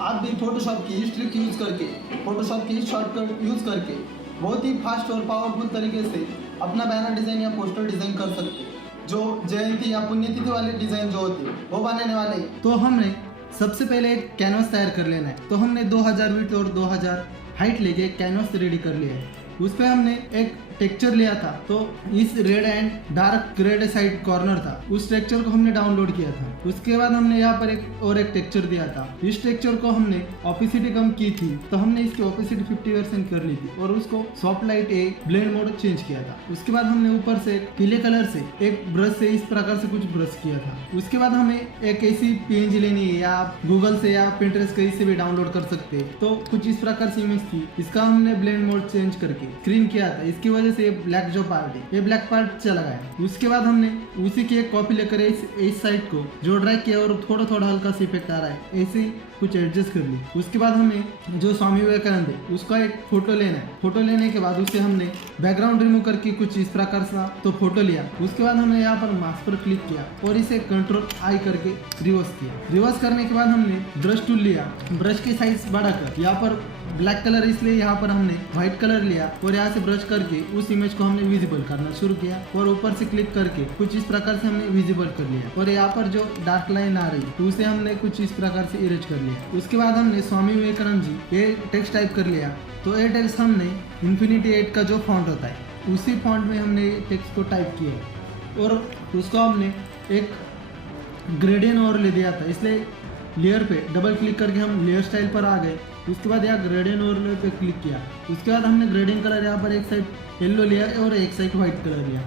आप भी फोटोशॉप की ट्रिक यूज़ करके, फोटोशॉप की शॉर्टकट यूज़ करके बहुत ही फास्ट और पावरफुल तरीके से अपना बैनर डिज़ाइन या पोस्टर डिज़ाइन कर सकते हैं। जो जयंती या पुण्यतिथि वाले डिज़ाइन जो होते हैं वो बनाने वाले हैं। तो हमने सबसे पहले एक कैनवास तैयार कर लेना है। तो हमने 2000 विड्थ और 2000 हाइट लेके एक कैनवास रेडी कर लिया है। उस पर हमने एक टेक्सचर लिया था, तो इस red and dark grey side corner था, उस टेक्सचर को हमने डाउनलोड किया था। उसके बाद हमने यहाँ पर एक टेक्सचर दिया था। इस टेक्सचर को हमने ऑपेसिटी कम की थी, तो हमने इसकी ऑपेसिटी 50% कर ली थी और उसको soft light blend mode change किया था। उसके बाद हमने ऊपर से पीले कलर से एक ब्रश से इस प्रकार से कुछ ब्रश किया था। उसके बाद हमें एक ऐसी PNG लेनी है, या आप गूगल से या पिंटरेस्ट कहीं से भी डाउनलोड कर सकते हैं। तो कुछ इस प्रकार से इमेज थी, इसका हमने ब्लेंड मोड चेंज करके स्क्रीन किया था। इसकी वजह से ये ब्लैक जो पार्ट है, ये ब्लैक पार्ट चला गया। उसके बाद हमने उसी की एक कॉपी लेकर इस साइड को जो ड्रैग किया और थोड़ा थोड़ा हल्का सा इफेक्ट आ रहा है, ऐसे कुछ एडजस्ट कर ली। उसके बाद हमें जो स्वामी विवेकानंद है उसका एक फोटो लेना है। फोटो लेने के बाद उसे हमने बैकग्राउंड रिमूव करके कुछ इस प्रकार सा तो फोटो लिया। उसके बाद हमने यहाँ पर मास्क पर क्लिक किया और इसे कंट्रोल आई करके रिवर्स किया। रिवर्स करने के बाद हमने ब्रश टूल लिया, ब्रश की साइज बढ़ाकर यहाँ पर ब्लैक कलर, इसलिए यहाँ पर हमने व्हाइट कलर लिया और यहाँ से ब्रश करके उस इमेज को हमने विजिबल करना शुरू किया और ऊपर से क्लिक करके कुछ इस प्रकार से हमने विजिबल कर लिया। और यहाँ पर जो डार्क लाइन आ रही तो उसे हमने कुछ इस प्रकार से इरेज कर लिया। उसके बाद हमने स्वामी विवेकानंद जी ये टेक्स्ट टाइप कर लिया। तो ये टेक्स्ट हमने इन्फिनिटी 8 का जो फॉन्ट होता है उसी फॉन्ट में हमने टेक्स्ट को टाइप किया और उसको हमने एक ग्रेडियंट और ले दिया था, इसलिए लेयर पे डबल क्लिक करके हम लेयर स्टाइल पर आ गए। उसके बाद यहाँ ग्रेडियंट ओवरले पे क्लिक किया। उसके बाद हमने ग्रेडियंट कलर यहाँ पर एक साइड येलो लिया और एक साइड व्हाइट कलर लिया।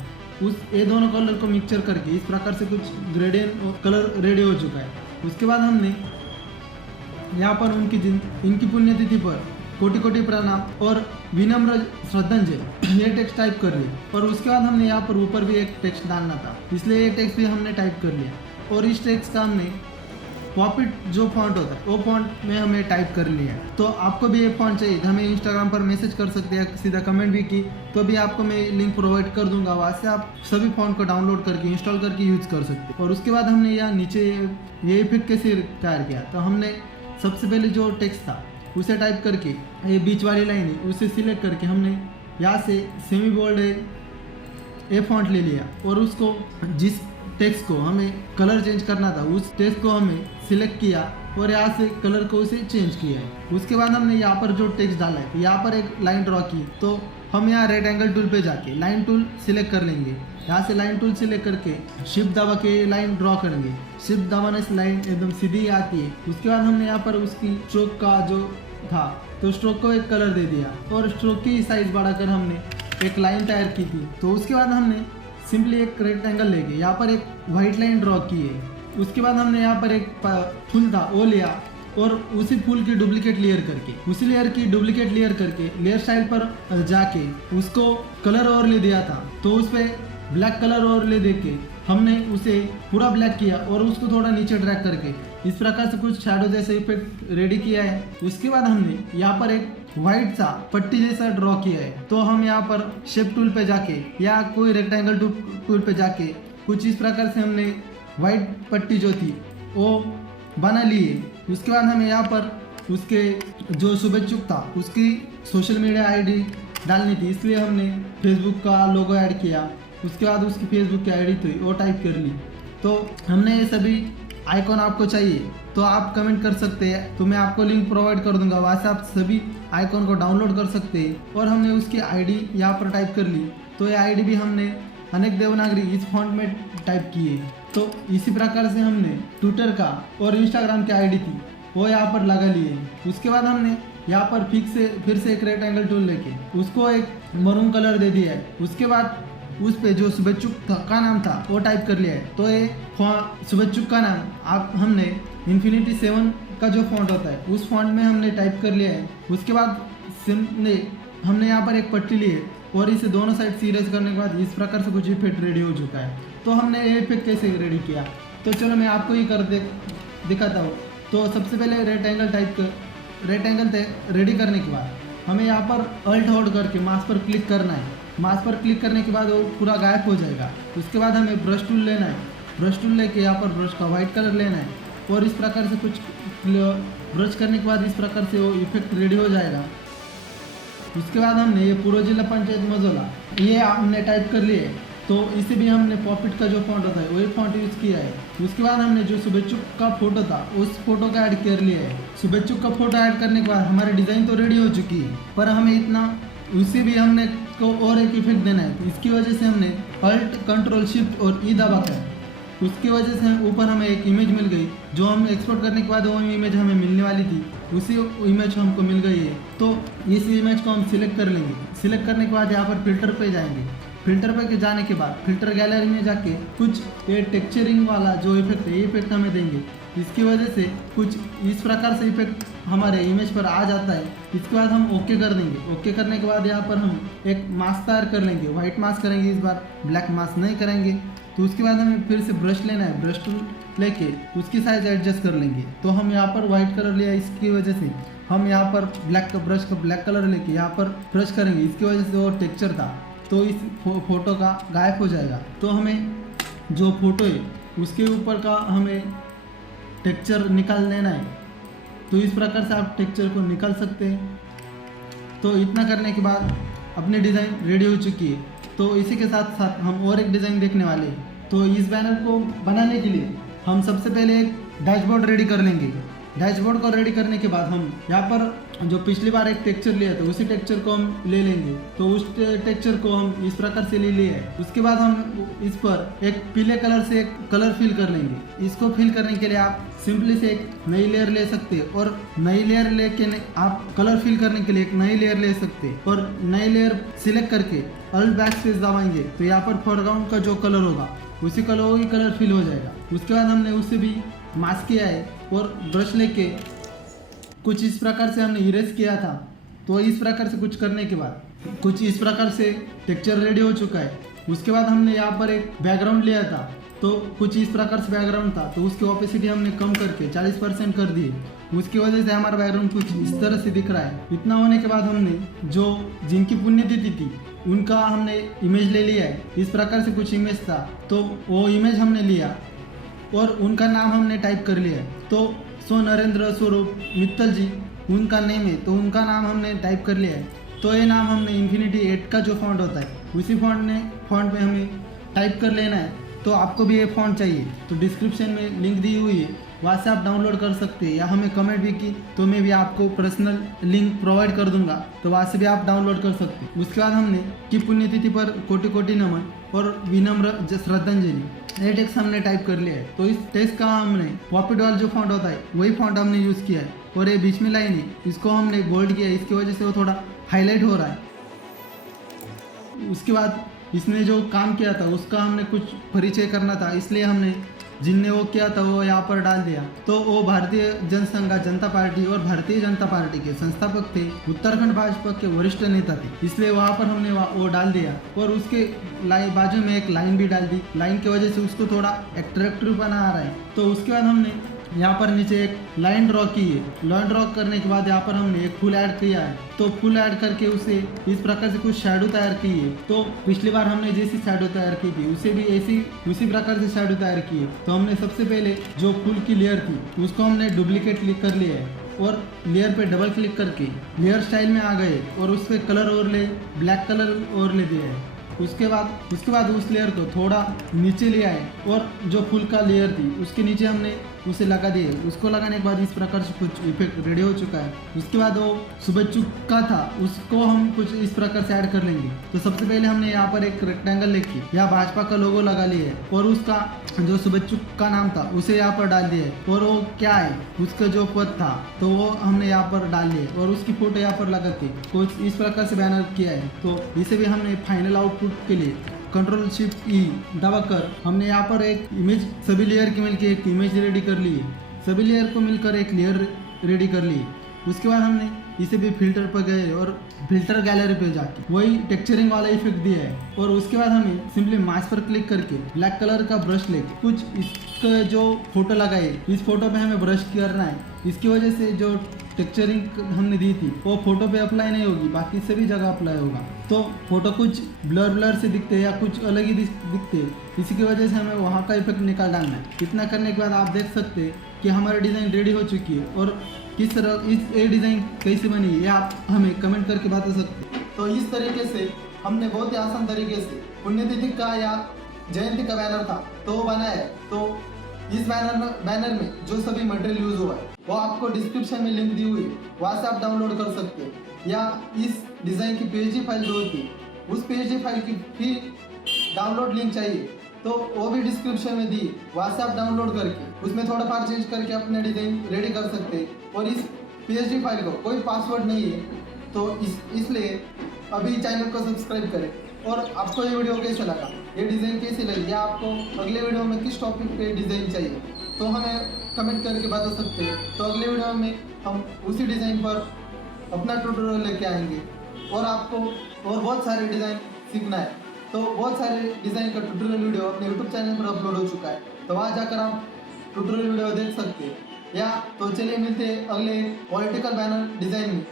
ये दोनों कलर को मिक्सचर करके इस प्रकार से कुछ ग्रेडियंट कलर रेडी हो चुका है। उसके बाद हमने यहाँ पर इनकी पुण्यतिथि पर कोटि कोटि प्रणाम और विनम्र श्रद्धांजलि ये टेक्स्ट टाइप कर लिया। और उसके बाद हमने यहाँ पर ऊपर भी एक टेक्स्ट डालना था, इसलिए ये टेक्स्ट भी हमने टाइप कर लिया। और इस टेक्स्ट का हमने पॉपिट जो फॉन्ट होता है वो फॉन्ट में हमें टाइप कर लिया है। तो आपको भी ये फॉन्ट चाहिए तो हमें इंस्टाग्राम पर मैसेज कर सकते हैं, सीधा कमेंट भी की तो भी आपको मैं लिंक प्रोवाइड कर दूंगा। वहाँ से आप सभी फॉन्ट को डाउनलोड करके इंस्टॉल करके यूज़ कर सकते हैं। और उसके बाद हमने यहाँ नीचे ये इफेक्ट कैसे तैयार किया, तो हमने सबसे पहले जो टेक्स्ट था उसे टाइप करके ये बीच वाली लाइन है उसे सिलेक्ट करके हमने यहाँ से सेमी बोल्ड ए फॉन्ट ले लिया और उसको जिस टेक्स्ट को हमें कलर चेंज करना था उस टेक्स्ट को हमें सिलेक्ट किया और यहाँ से कलर को उसे चेंज किया है। उसके बाद हमने यहाँ पर जो टेक्स्ट डाला है यहाँ पर एक लाइन ड्रॉ की, तो हम यहाँ रेड एंगल टूल पे जाके लाइन टूल सिलेक्ट कर लेंगे। यहाँ से लाइन टूल सिलेक्ट करके शिफ्ट दबा के लाइन ड्रॉ करेंगे। शिफ्ट दबाने से लाइन एकदम सीधी आती है। उसके बाद हमने यहाँ पर उसकी स्ट्रोक का जो था तो स्ट्रोक को एक कलर दे दिया और स्ट्रोक की साइज बढ़ाकर हमने एक लाइन तैयार की थी। तो उसके बाद हमने सिंपली एक रेक्टेंगल लेके यहाँ पर एक वाइट लाइन ड्रॉ की है। उसके बाद हमने यहाँ पर एक फूल था वो लिया और उसी फूल की डुप्लीकेट लेयर करके उसी लेयर की डुप्लीकेट लेयर करके लेयर स्टाइल पर जाके उसको कलर और ले दिया था। तो उस पर ब्लैक कलर और ले देके हमने उसे पूरा ब्लैक किया और उसको थोड़ा नीचे ड्रैग करके इस प्रकार से कुछ शैडो जैसे इफेक्ट रेडी किया है। उसके बाद हमने यहाँ पर एक व्हाइट सा पट्टी जैसा ड्रॉ किया है। तो हम यहाँ पर शेप टूल पे जाके या कोई रेक्टेंगल टूल पे जाके कुछ इस प्रकार से हमने व्हाइट पट्टी जो थी वो बना ली है। उसके बाद हमें यहाँ पर उसके जो शुभेच्छुक था उसकी सोशल मीडिया ID डालनी थी, इसलिए हमने फेसबुक का लोगो ऐड किया। उसके बाद उसकी फेसबुक की ID थी वो टाइप कर ली। तो हमने ये सभी आइकॉन आपको चाहिए तो आप कमेंट कर सकते हैं, तो मैं आपको लिंक प्रोवाइड कर दूंगा, वहाँ से आप सभी आइकॉन को डाउनलोड कर सकते हैं। और हमने उसकी ID यहाँ पर टाइप कर ली। तो ये ID भी हमने अनेक देवनागरी इस फॉन्ट में टाइप की है। तो इसी प्रकार से हमने ट्विटर का और इंस्टाग्राम की ID थी वो यहाँ पर लगा लिए। उसके बाद हमने यहाँ पर फिर से एक रेक्टेंगल टूल लेके उसको एक मरून कलर दे दिया है। उसके बाद उस पे जो शुभेच्छुक का नाम था वो टाइप कर लिया है। तो ये शुभेच्छुक का नाम आप हमने इन्फिनिटी 7 का जो फॉन्ट होता है उस फॉन्ट में हमने टाइप कर लिया है। उसके बाद हमने यहाँ पर एक पट्टी ली है और इसे दोनों साइड सीरीज करने के बाद इस प्रकार से कुछ इफेक्ट रेडी हो चुका है। तो हमने ये इफेक्ट कैसे रेडी किया, तो चलो मैं आपको ही कर दिखाता हूँ। तो सबसे पहले रेक्टेंगल रेडी करने के बाद हमें यहाँ पर अल्ट होल्ड करके मास्क पर क्लिक करना है। मास्क पर क्लिक करने के बाद वो पूरा गायब हो जाएगा। उसके बाद हमें ब्रश टूल लेना है। ब्रश टूल लेके यहाँ पर ब्रश का वाइट कलर लेना है और इस प्रकार से कुछ ब्रश करने के बाद इस प्रकार से वो इफेक्ट रेडी हो जाएगा। उसके बाद हमने ये पूर्व जिला पंचायत मजोला ये हमने टाइप कर लिए, तो इसे भी हमने पॉपिट का जो फॉन्ट होता है वही फॉन्ट यूज़ किया है। उसके बाद हमने जो शुभेच्छुक का फोटो था उस फोटो का ऐड कर लिया है। शुभेच्छुक का फोटो ऐड करने के बाद हमारी डिज़ाइन तो रेडी हो चुकी है, पर हमें इतना उसे भी हमने को और एक इफेक्ट देना है। इसकी वजह से हमने अल्ट कंट्रोल शिफ्ट और ई दबा कर उसकी वजह से ऊपर हमें एक इमेज मिल गई, जो हम एक्सपोर्ट करने के बाद वो इमेज हमें मिलने वाली थी, उसी इमेज हमको मिल गई है। तो इस इमेज को हम सिलेक्ट कर लेंगे। सिलेक्ट करने के बाद यहाँ पर फिल्टर पे जाएंगे। फिल्टर पे जाने के बाद फिल्टर गैलरी में जाके कुछ ये टेक्सचरिंग वाला जो इफेक्ट है ये इफेक्ट हमें देंगे। इसकी वजह से कुछ इस प्रकार से इफेक्ट हमारे इमेज पर आ जाता है। इसके बाद हम ओके कर देंगे। ओके करने के बाद यहाँ पर हम एक मास्क तैयार कर लेंगे। वाइट मास्क करेंगे इस बार, ब्लैक मास्क नहीं करेंगे। तो उसके बाद हमें फिर से ब्रश लेना है। ब्रश टूल लेके उसकी साइज एडजस्ट कर लेंगे। तो हम यहाँ पर वाइट कलर लिया, इसकी वजह से हम यहाँ पर ब्लैक का ब्रश का ब्लैक कलर लेके यहाँ पर ब्रश करेंगे। इसकी वजह से वो टेक्सचर था तो इस फोटो का गायब हो जाएगा। तो हमें जो फोटो है उसके ऊपर का हमें टेक्सचर निकाल लेना है। तो इस प्रकार से आप टेक्सचर को निकाल सकते हैं। तो इतना करने के बाद अपनी डिज़ाइन रेडी हो चुकी है। तो इसी के साथ साथ हम और एक डिज़ाइन देखने वाले हैं। तो इस बैनर को बनाने के लिए हम सबसे पहले एक डैशबोर्ड रेडी कर लेंगे। डैशबोर्ड को रेडी करने के बाद हम यहाँ पर जो पिछली बार एक टेक्सचर लिया था उसी टेक्सचर को हम ले लेंगे। तो उस टेक्सचर को हम इस प्रकार से ले लिए है। उसके बाद हम इस पर एक पीले कलर से एक कलर फिल कर लेंगे। इसको फिल करने के लिए आप सिंपली से एक नई लेयर ले सकते हैं और नई लेयर लेके आप कलर फिल करने के लिए एक नई लेयर ले सकते हैं और नई लेयर सिलेक्ट करके अल्ट बैक स्पेस दबाएंगे तो यहाँ पर फोरग्राउंड का जो कलर होगा उसी कलर की कलर फिल हो जाएगा। उसके बाद हमने उससे भी मास्क किया है और ब्रश लेके कुछ इस प्रकार से हमने इरेज किया था। तो इस प्रकार से कुछ करने के बाद कुछ इस प्रकार से टेक्सचर रेडी हो चुका है। उसके बाद हमने यहाँ पर एक बैकग्राउंड लिया था, तो कुछ इस प्रकार से बैकग्राउंड था, तो उसकी ओपेसिटी हमने कम करके 40% कर दी। उसकी वजह से हमारा बैकग्राउंड कुछ इस तरह से दिख रहा है। इतना होने के बाद हमने जो जिनकी पुण्यतिथि थी उनका हमने इमेज ले लिया है। इस प्रकार से कुछ इमेज था तो वो इमेज हमने लिया और उनका नाम हमने टाइप कर लिया है। तो सो नरेंद्र स्वरूप मित्तल जी उनका नेम है, तो उनका नाम हमने टाइप कर लिया है। तो ये नाम हमने इन्फिनिटी 8 का जो फॉन्ट होता है उसी फॉन्ट में हमें टाइप कर लेना है। तो आपको भी ये फॉन्ट चाहिए तो डिस्क्रिप्शन में लिंक दी हुई है, वहाँ से आप डाउनलोड कर सकते हैं, या हमें कमेंट भी की तो मैं भी आपको पर्सनल लिंक प्रोवाइड कर दूंगा, तो वहाँ से भी आप डाउनलोड कर सकते हैं। उसके बाद हमने की पुण्यतिथि पर कोटि कोटि नमन और विनम्र श्रद्धांजलि ये टेक्स्ट हमने टाइप कर लिया है। तो इस टेक्स्ट का हमने पॉपिट वाला जो फॉन्ट होता है वही फॉन्ट हमने यूज़ किया है और ये बीच में लाइन है इसको हमने बोल्ड किया है, इसकी वजह से वो थोड़ा हाईलाइट हो रहा है। उसके बाद इसने जो काम किया था उसका हमने कुछ परिचय करना था, इसलिए हमने जिनने वो किया था वो यहाँ पर डाल दिया। तो वो भारतीय जनसंघ जनता पार्टी और भारतीय जनता पार्टी के संस्थापक थे, उत्तराखंड भाजपा के वरिष्ठ नेता थे, इसलिए वहाँ पर हमने वो डाल दिया। और उसके बाजू में एक लाइन भी डाल दी, लाइन की वजह से उसको थोड़ा अट्रैक्टिव बना आ रहा है। तो उसके बाद हमने यहाँ पर नीचे एक लाइन ड्रॉ की है। लाइन ड्रॉ करने के बाद यहाँ पर हमने एक फुल ऐड किया है, तो फुल ऐड करके उसे इस प्रकार से कुछ शैडो तैयार की है। तो पिछली बार हमने जैसी शैडो तैयार की थी उसे भी उसी प्रकार से शैडो तैयार की है। तो हमने सबसे पहले जो फुल की लेयर थी उसको हमने डुप्लीकेट क्लिक कर लिया है और लेयर पे डबल क्लिक करके लेयर स्टाइल में आ गए और उस पर colour overlay black colour overlay दिया है। उसके बाद उस लेयर को थोड़ा नीचे ले आए और जो फुल का लेयर थी उसके नीचे हमने उसे लगा दिए। उसको लगाने के बाद इस प्रकार से कुछ इफेक्ट रेडी हो चुका है। उसके बाद वो शुभेच्छुक का था उसको हम कुछ इस प्रकार से ऐड कर लेंगे। तो सबसे पहले हमने यहाँ पर एक रेक्टेंगल लेके यहाँ भाजपा का लोगो लगा लिया है और उसका जो शुभेच्छुक का नाम था उसे यहाँ पर डाल दिया और वो क्या है उसका जो पद था तो वो हमने यहाँ पर डाल लिया और उसकी फोटो यहाँ पर लगा के कुछ इस प्रकार से बैनर किया है। तो इसे भी हमने फाइनल आउटपुट के लिए कंट्रोल शिफ्ट ई दबाकर हमने यहाँ पर एक इमेज सभी लेयर की मिलकर एक इमेज रेडी कर ली है। सभी लेयर को मिलकर एक लेयर रेडी कर ली। उसके बाद हमने इसे भी फिल्टर पर गए और फिल्टर गैलरी पे जाके वही टेक्सचरिंग वाला इफेक्ट दिया है। और उसके बाद हमें सिंपली मास्क पर क्लिक करके ब्लैक कलर का ब्रश लेके कुछ इसका जो फोटो लगाए इस फोटो पे हमें ब्रश करना है। इसकी वजह से जो टेक्सचरिंग हमने दी थी वो फोटो पे अप्लाई नहीं होगी, बाकी सभी जगह अप्लाई होगा। तो फोटो कुछ ब्लर से दिखते या कुछ अलग ही दिखते, इसी की वजह से हमें वहाँ का इफेक्ट निकाल डालना है। इतना करने के बाद आप देख सकते हैं कि कि हमारी डिज़ाइन रेडी हो चुकी है और किस तरह ये डिज़ाइन कैसे बनी है, ये आप हमें कमेंट करके बता सकते हैं। तो इस तरीके से हमने बहुत ही आसान तरीके से पुण्यतिथि का या जयंती का बैनर था तो वो बनाया है। तो इस बैनर में जो सभी मटेरियल यूज हुआ है वो आपको डिस्क्रिप्शन में लिंक दी हुई है, वहाँ से आप डाउनलोड कर सकते हैं। या इस डिज़ाइन की पीएनजी फाइल जो होती है उस पीएनजी फाइल की भी डाउनलोड लिंक चाहिए तो वो भी डिस्क्रिप्शन में दी, वहाँ से आप डाउनलोड करके उसमें थोड़ा पार चेंज करके अपने डिज़ाइन रेडी कर सकते हैं। और इस पीएनजी फाइल को कोई पासवर्ड नहीं है तो इसलिए अभी चैनल को सब्सक्राइब करें। और आपको ये वीडियो कैसा लगा, ये डिज़ाइन कैसी लगी, या आपको अगले वीडियो में किस टॉपिक पे डिज़ाइन चाहिए तो हमें कमेंट करके बता सकते हैं। तो अगले वीडियो में हम उसी डिज़ाइन पर अपना ट्यूटोरियल लेके आएंगे और आपको और बहुत सारे डिज़ाइन सीखना है। तो बहुत सारे डिज़ाइन का ट्यूटोरियल वीडियो अपने यूट्यूब चैनल पर अपलोड हो चुका है, तो वहाँ जाकर आप ट्यूटोरियल वीडियो देख सकते हैं। या तो चलिए मिलते हैं अगले पॉलिटिकल बैनर डिज़ाइन में।